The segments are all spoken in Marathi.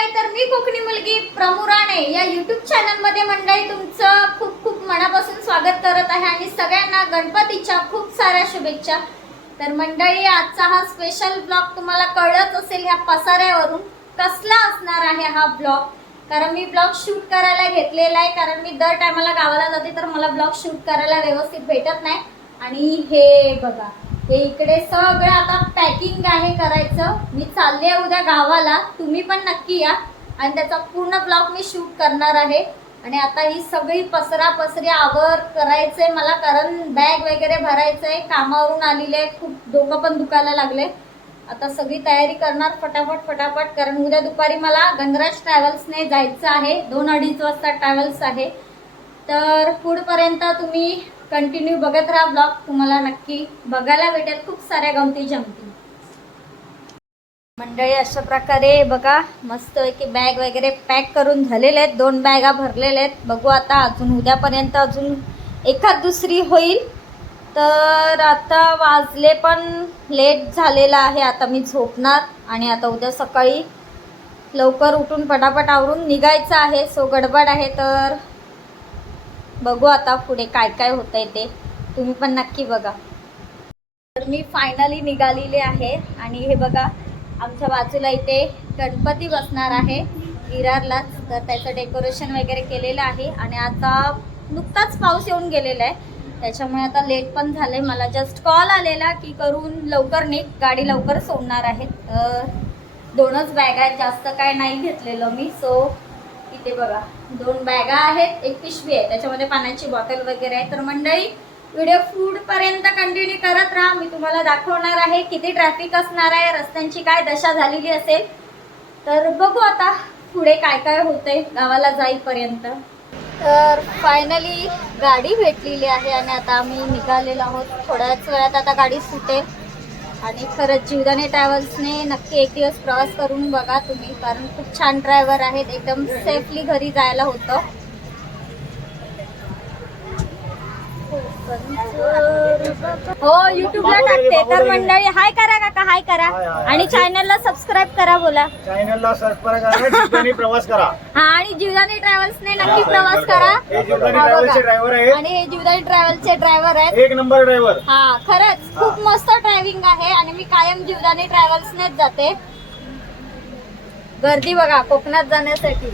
मंडळी तर मी कोकणी मुलगी प्रमुराणे या युट्यूब चॅनलमध्ये मंडळी तुमचं खूप खूप मनापासून स्वागत करत आहे आणि सगळ्यांना गणपतीच्या खूप साऱ्या शुभेच्छा. तर मंडळी आजचा हा स्पेशल ब्लॉग तुम्हाला कळत असेल ह्या पसाऱ्यावरून कसला असणार आहे हा ब्लॉग कारण मी ब्लॉग शूट करायला घेतलेला आहे कारण मी दर टायमाला गावाला जाते तर मला ब्लॉग शूट करायला व्यवस्थित भेटत नाही. आणि हे बघा हे इकडे सगळं आता पॅकिंग आहे करायचं. मी चालले आहे उद्या गावाला. तुम्ही पण नक्की या. आणि त्याचा पूर्ण ब्लॉग मी शूट करणार आहे. आणि आता ही सगळी पसरा पसरी आवर करायचंय मला कारण बॅग वगैरे भरायचंय. कामावरून आलेले आहे खूप डोकं पण दुखायला लागले. आता सगळी तयारी करणार फटाफट फटाफट. कारण उद्या दुपारी मला गंगराज ट्रॅव्हल्सने जायचं आहे. दोन अडीच वाजता ट्रॅव्हल्स आहे. तर पुढपर्यंत तुम्ही कंटिन्यू बघत राहा ब्लॉग तुम्हाला नक्की बघायला भेटेल. खूप साऱ्या गमती जमती. मंडळी अशा प्रकारे बघा मस्त की बॅग वगैरे पॅक करून झालेले आहेत. दोन बॅगा भरलेल्या आहेत. बघू आता अजून उद्यापर्यंत अजून एखाद दुसरी होईल. तर आता वाजले पण लेट झालेला आहे. आता मी झोपणार आणि आता उद्या सकाळी लवकर उठून पटापट आवरून निघायचं आहे. सो गडबड आहे तर बघू आता पुढे काय काय होतंय ते. तुम्ही पण नक्की बघा. तर मी फायनली निघालेली आहे आणि हे बघा आमच्या बाजूला इथे गणपती बसणार आहे विरारलाच. तर त्याचं डेकोरेशन वगैरे केलेलं आहे आणि आता नुकताच पाऊस येऊन गेलेला आहे. त्याच्यामुळे आता लेट पण झाले मला जस्ट कॉल आलेला की करून लवकर निघ. गाडी लवकर सोडणार आहे. तर दोनच बॅग आहेत. जास्त काय नाही घेतलेलं मी. सो इथे बघा दोन बॅगा आहेत एक पिशवी आहे. त्याच्यामध्ये पाण्याची बॉटल वगैरे आहे. तर मंडळी व्हिडिओ फूड पर्यंत कंटिन्यू करत राहा. मी तुम्हाला दाखवणार आहे किती ट्रॅफिक असणार आहे रस्त्यांची काय दशा झालेली असेल. तर बघू आता पुढे काय काय होतंय गावाला जाईपर्यंत. तर फायनली गाडी भेटलेली आहे आणि आता आम्ही निघालेलो आहोत. थोड्याच वेळात आता गाडी सुटेल. आणि खरंच जीवदानी ट्रॅव्हल्सने नक्की एक दिवस प्रवास करून बघा तुम्ही कारण खूप छान ड्रायव्हर आहेत एकदम सेफली घरी जायला होतं. हो युट्यूबला टाकते. तर मंडळी हाय करा काका हाय करा. आणि चॅनलला सबस्क्राईब करा बोला. चॅनलला सबस्क्राईब करा जीवदानी प्रवास करा. हा आणि जीवदानी ट्रॅव्हल्सने नक्की प्रवास करा. हे जीवदानी ड्रायव्हर आहेत. आणि हे जीवदानी ट्रॅव्हल्सचे ड्रायव्हर आहेत. एक नंबर ड्रायव्हर हा खरंच खूप मस्त ड्रायव्हिंग आहे आणि मी कायम जीवदानी ट्रॅव्हल्सनेच जाते. गर्दी बघा कोकणात जाण्यासाठी.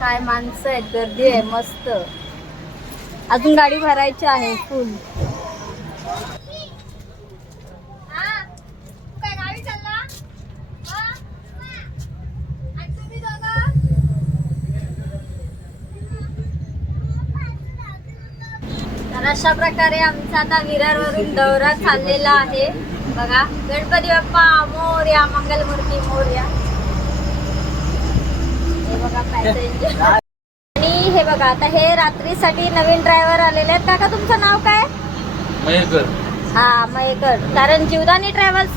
काय माणसं आहेत गर्दी आहे मस्त. अजून गाडी भरायची आहे फुल तर अशा प्रकारे आमचा आता विरारवरून दौरा चाललेला आहे. बघा गणपती बाप्पा मोर्या मंगलमूर्ती मोर्या हे बघा पॅसेंजर. हे बघा आता हे रात्रीसाठी नवीन ड्रायव्हर आलेले आहेत. काका तुमचं नाव काय? मयेकर. हा मयेकर. कारण जीवदानी ट्रॅव्हल्स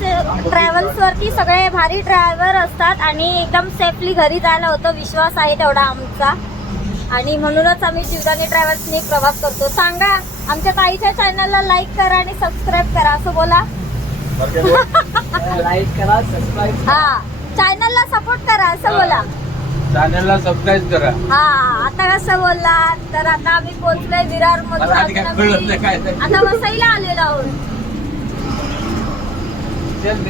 ट्रॅव्हल्स वरती सगळे भारी ड्रायव्हर असतात आणि एकदम सेफली घरी जायला होतं. विश्वास आहे तेवढा आमचा. आणि म्हणूनच आम्ही जीवदानी ट्रॅव्हल्सने प्रवास करतो. सांगा आमच्या ताईच्या चॅनलला लाईक करा आणि सबस्क्राईब करा. असं बोला. लाईक करा सबस्क्राईब हा चॅनलला सपोर्ट करा. असं बोला. चॅनलला सबस्क्राईब करा. हा आता कसं बोलला तर आता आम्ही पोहोचलोय विरार मला आधी काय कळलं नाही काय ते. आता वसईला आलेलो आहोत चल.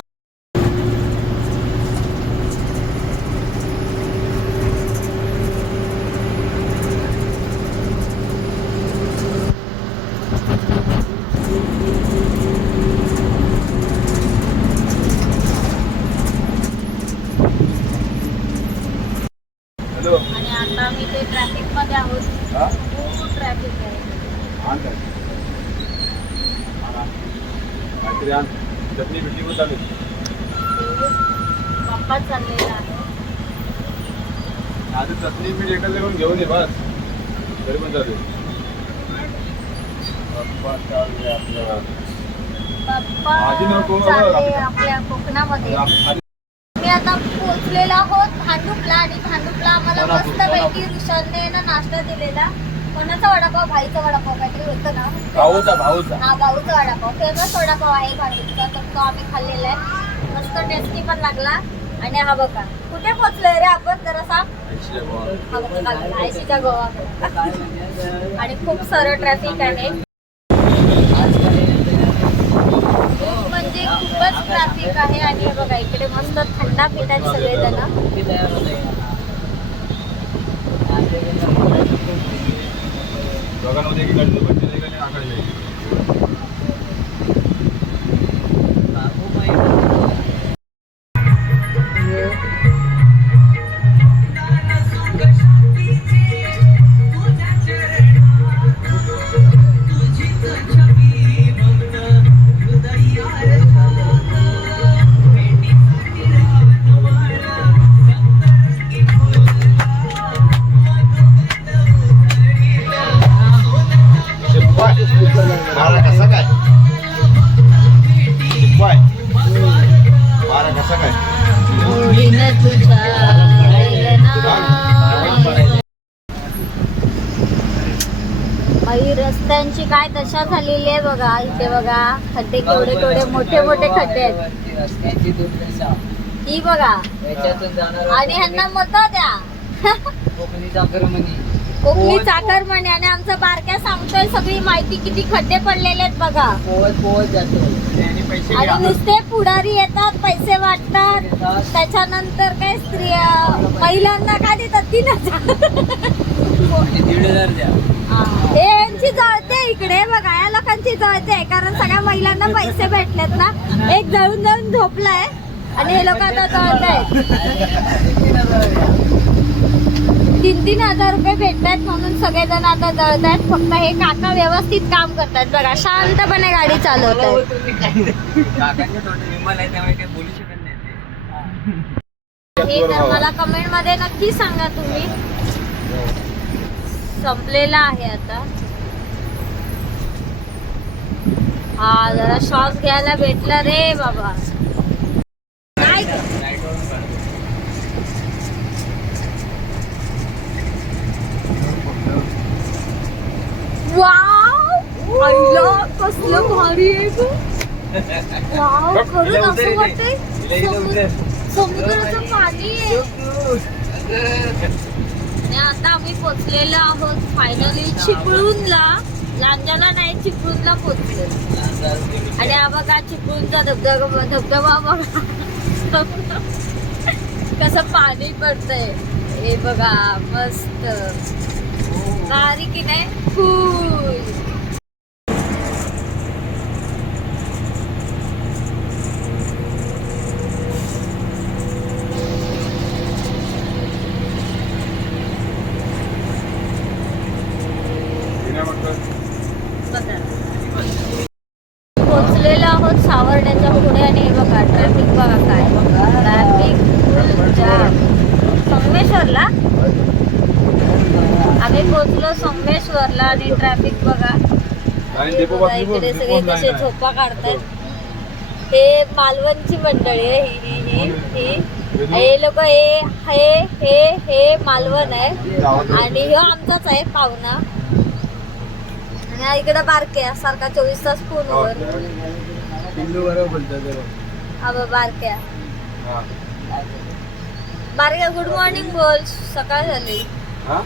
हॅलो आणि आता आम्ही ते ट्रॅफिकमध्ये आहोत हा? खूप ट्रॅफिक आहे आण काय? आण, आण. चटणी बिटणी पण चालेल. बाप्पा चाललेला आहे. आधी चटणी मीठ एका जागून घेऊन ये बस. तरी पण बाप्पा चालले आपल्या आधी नको. आपल्या कोकणामध्ये. आता पोहोचलेलो आहोत भांडुपला आणि भांडुपला आम्हाला मस्त पैकी कोल्हापूर. ऋषालने ना नाश्ता दिलेला. कोणाचा वडापाव? भाईचा वडापाव काहीतरी होतं ना? भाऊचा भाऊचा. हा भाऊचा वडापाव. फेमस वडापाव आहे भांडुपचा तर तो आम्ही खाल्लेला आहे. मस्त टेस्टी पण लागला. आणि हा बघा कुठे पोहोचलोय रे आपण? ऐंशीच्या गोवा. हा बघा आयशीच्या गोवा. आणि खूप सारं ट्रॅफिक आहे. खूप म्हणजे खूपच ट्रॅफिक आहे. आणि हे बघा इकडे मस्त थंडा पितात सगळेजण. दोघांमध्ये एक गाडी भट्टी एक आणि आकाश रस्त्यांची काय दशा झालेली आहे बघा. इथे बघा खड्डे केवढे केवढे मोठे मोठे खड्डे आहेत. रस्त्याची दुर्दशा ही बघा. याच्यातून जाणार आणि ह्यांना मत द्या. कोकणी चाकरमाने आणि आमचा बारक्या सांगतोय सगळी माहिती किती खड्डे पडलेले आहेत बघा. पोहत पोहत जातो. आणि नुसते पुढारी येतात पैसे वाटतात. त्याच्यानंतर काय स्त्रिया महिलांना काय देतात? तीन हजार. आणि दीड हजार द्या. हा, हे इकडे बघा या लोकांची जळते आहे कारण सगळ्या महिलांना पैसे भेटलेत ना. एक जळून जळून झोपलाय आणि हे लोक आता जळत आहेत. तीन तीन हजार रुपये भेटतात म्हणून सगळेजण आता जळत आहेत. फक्त हे काका व्यवस्थित काम करतात बघा शांतपणे गाडी चालवतात नाही हे तर मला कमेंटमध्ये नक्की सांगा तुम्ही. संपलेला आहे आता. हा जरा श्वास घ्यायला भेटला रे बाबा. काय ग? वाव आईला कसलं भारी आहे ग. वाव खरंच असं वाटतंय. समुद्र- समुद्राचं पाणी आहे. आणि आता आम्ही पोचलेलो आहोत. फायनली चिपळूणला. लांजाला नाही चिपळूणला पोचलो आणि हा बघा चिपळूणचा धबधबा धबधबा बघा. कसं पाणी पडतंय. हे बघा मस्त. भारी की नाही? फुल विनय म्हणतोय, पोचलेलो आहोत सावर्ड्याच्या पुढे आणि हे बघा ट्रॅफिक बघा काय ट्रॅफिक फुल जाम संगमेश्वरला आम्ही पोचलो संगमेश्वरला आणि ट्रॅफिक बघा. हे इकडे सगळे कसे? झोपा काढतात हे. मालवणची मंडळी आहे ही ही ही. ही हे लोक हे हे हे हे मालवण आहे. आणि ह्यो आमचाच आहे पाहुणा. आणि हा इकडे बारके सारखा चोवीस तास फोनवर. हा. बघ, बारक्या. हा. बारक्या गुड मॉर्निंग बोल. सकाळ झाली. हा?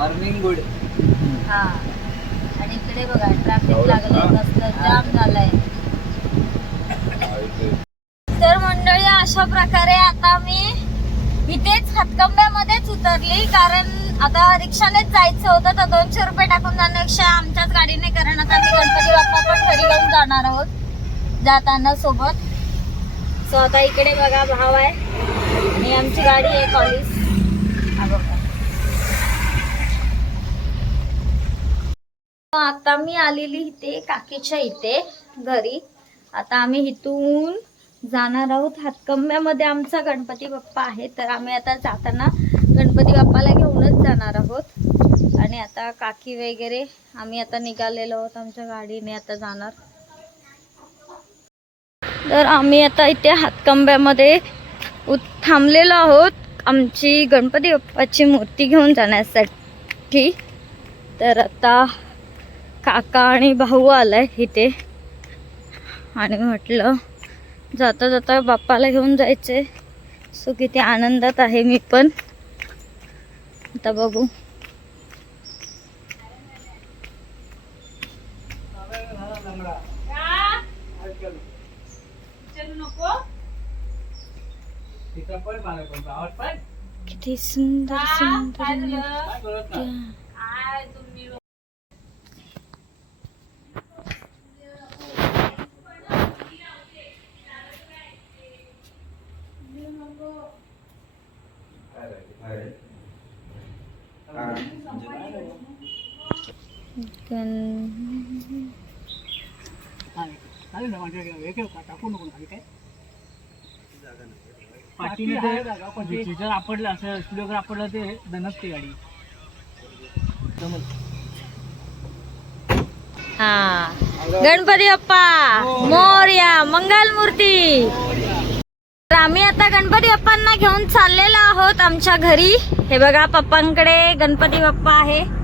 मॉर्निंग गुड हा. आणि इकडे बघा ट्रॅफिक लागलंय कसलं जाम झालंय. हा. तर मंडळी अशा प्रकारे आता मी इथेच हातकंब्यामध्येच उतरली कारण आता रिक्षानेच जायचं होतं तर दोनशे रुपये टाकून जाण्यापेक्षा आमच्याच गाडीने कारण आता आम्ही गणपती बाप्पा पण घरी घेऊन जाणार आहोत जाताना सोबत. सो आता इकडे बघा भाव आहे. आणि आमची गाडी आहे कॉलेज हा बघा आता मी आलेली इथे काकीच्या इथे घरी. आता आम्ही इथून जाणार आहोत. हातकंब्यामध्ये आमचा गणपती बाप्पा आहे. तर आम्ही आता जाताना गणपती बाप्पाला घेऊनच जाणार आहोत. आणि आता काकी वगैरे आम्ही आता निघालेलो आहोत आमच्या गाडीने आता जाणार. तर आम्ही आता इथे हातकंब्यामध्ये थांबलेलो आहोत. आमची गणपती बाप्पाची मूर्ती घेऊन जाण्यासाठी. तर आता काका आणि भाऊ आलाय इथे. आणि म्हटलं जाता जाता बाप्पाला घेऊन जायचे. सो किती आनंदात आहे मी पण. आता बघू. किती सुंदर सुंदर मूर्त्या. गण- पाठीने आपडलं असं स्टुडिओ आपडलं ते दणकते गाडी. हा. गणपती बाप्पा मोर्या मंगल मूर्ती तर आम्ही आता गणपती बाप्पांना घेऊन चाललेलो आहोत आमच्या घरी. हे बघा पप्पांकडे गणपती बाप्पा आहे.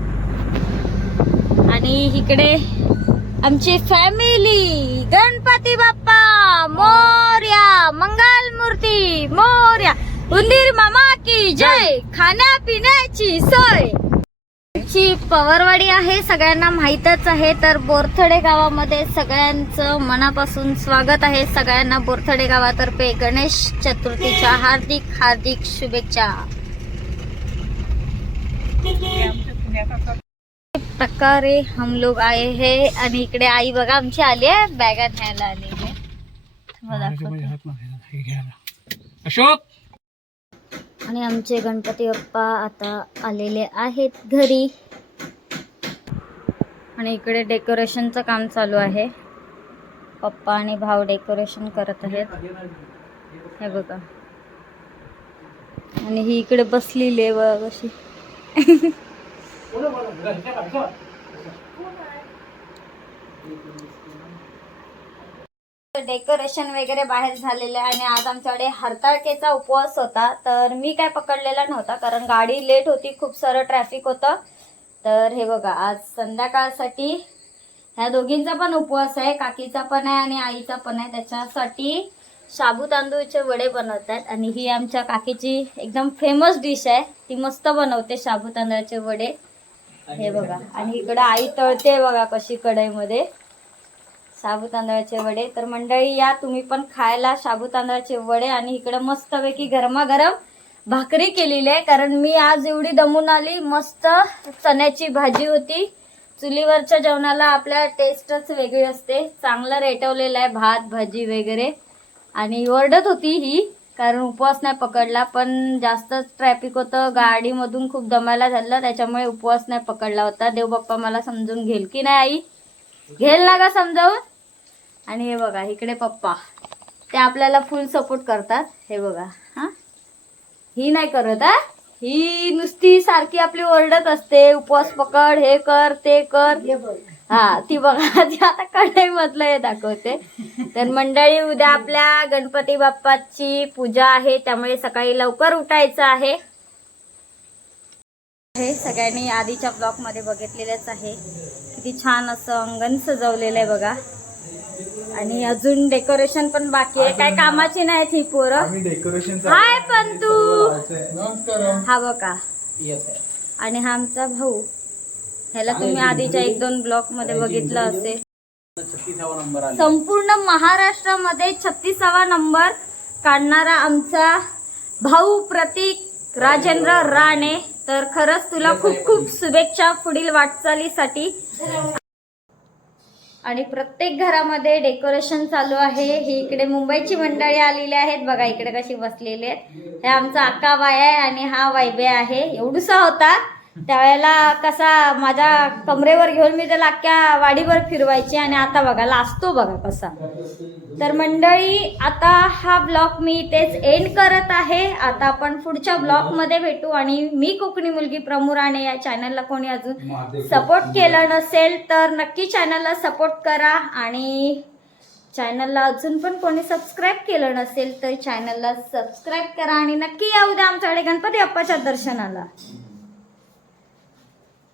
आणि इकडे आमची फॅमिली गणपती बाप्पा मोर्या मंगल मूर्ती मोर्या. उंदीर मामा की जय खाण्यापिण्याची सोय. ची पवारवाडी आहे सगळ्यांना माहीतच आहे तर बोरथडे गावामध्ये सगळ्यांचं मनापासून स्वागत आहे. सगळ्यांना बोरथडे गावातर्फे गणेश चतुर्थीच्या हार्दिक हार्दिक शुभेच्छा. प्रकारे हम लोग आए है आणि इकडे आई बघा आमची आली आहे बॅगा न्यायला आली आहे तुम्हाला दाखवते. अशोक! आणि आमचे गणपती बाप्पा आता आलेले आहेत घरी। आणि इकडे डेकोरेशनचं काम चालू आहे। पप्पा आणि भाऊ डेकोरेशन करत आहेत। हे बघा। आणि ही इकडे बसलेली आहे बघ अशी डेकोरेशन वगैरे बाहेर झालेलं आहे आणि आज आमच्याकडे हरताळकेचा उपवास होता. तर मी काय पकडलेला नव्हता कारण गाडी लेट होती खूप सारं ट्रॅफिक होतं. तर हे बघा आज संध्याकाळसाठी ह्या दोघींचा पण उपवास आहे काकीचा पण आहे आणि आईचा पण आहे. त्याच्यासाठी शाबू तांदूळचे वडे बनवतात आणि ही आमच्या काकीची एकदम फेमस डिश आहे. ती मस्त बनवते शाबू तांदळाचे वडे. हे बघा. आणि इकडं आई तळते बघा कशी कढईमध्ये. साबू तांदळाचे वडे. तर मंडळी या तुम्ही पण खायला साबू तांदळाचे वडे आणि इकडं मस्तपैकी गरमागरम भाकरी केलेली आहे. कारण मी आज एवढी दमून आली. मस्त चण्याची भाजी होती. चुलीवरच्या जेवणाला आपल्या टेस्टच वेगळी असते. चांगलं रेटवलेलं आहे भात भाजी वगैरे. आणि ओरडत होती ही. कारण उपवास नाही पकडला पण जास्तच ट्रॅफिक होतं. गाडीमधून खूप दमायला झालं त्याच्यामुळे उपवास नाही पकडला होता. देव बाप्पा मला समजून घेईल की नाही आई? घेल ना का समजावून? आणि हे बघा इकडे पप्पा. ते आपल्याला फुल सपोर्ट करतात. हे बघा हा? ही नाही करत हा? ही नुसती सारखी आपली ओरडत असते. उपवास पकड हे कर ते कर. हा ती बघा ती आता कढई मधलं हे दाखवते. तर मंडळी उद्या आपल्या गणपती बाप्पाची पूजा आहे त्यामुळे सकाळी लवकर उठायचं आहे. हे सगळ्यांनी आधीच्या ब्लॉगमध्ये बघितलेलंच आहे. किती छान असं अंगण सजवलेलं आहे बघा. आणि अजून डेकोरेशन पण बाकी आहे. काय कामाची नाहीत ही पोरं. डेकोरेशन हाय पण तू. नमस्कार. हा बघा. आणि हा आमचा भाऊ. ह्याला तुम्ही आधीच्या एक दोन ब्लॉकमध्ये बघितलं असेल. संपूर्ण महाराष्ट्रामध्ये छत्तीसावा नंबर काढणारा आमचा भाऊ प्रतीक राजेंद्र राणे. तर खरंच तुला खूप खूप शुभेच्छा पुढील वाटचालीसाठी. आणि प्रत्येक घरामध्ये डेकोरेशन चालू आहे. ही इकडे मुंबईची मंडळी आलेली आहेत. बघा इकडे कशी बसलेली आहेत. हे आमचा अक्काबाई आहे आणि हा वैबे आहे. एवढूसा होता. त्यावेळेला कसा माझ्या कमरेवर घेऊन मी त्याला अख्ख्या वाडीवर फिरवायची आणि आता बघा लाजतो बघा कसा. तर मंडळी आता हा ब्लॉग मी इथेच एंड करत आहे. आता आपण पुढच्या ब्लॉगमध्ये भेटू आणि मी कोकणी मुलगी प्रमुराणे या चॅनलला कोणी अजून सपोर्ट केलं नसेल तर नक्की चॅनलला सपोर्ट करा आणि चॅनलला अजून पण कोणी सबस्क्राईब केलं नसेल तर चॅनलला सबस्क्राईब करा आणि नक्की या उद्या आमच्याकडे गणपती बाप्पाच्या दर्शनाला.